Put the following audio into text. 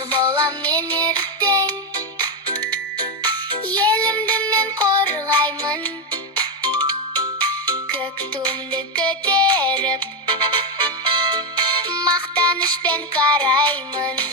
Ер болам мен ертең, елімді мен қорғаймын, көк туымды көтеріп, мақтанышпен қараймын.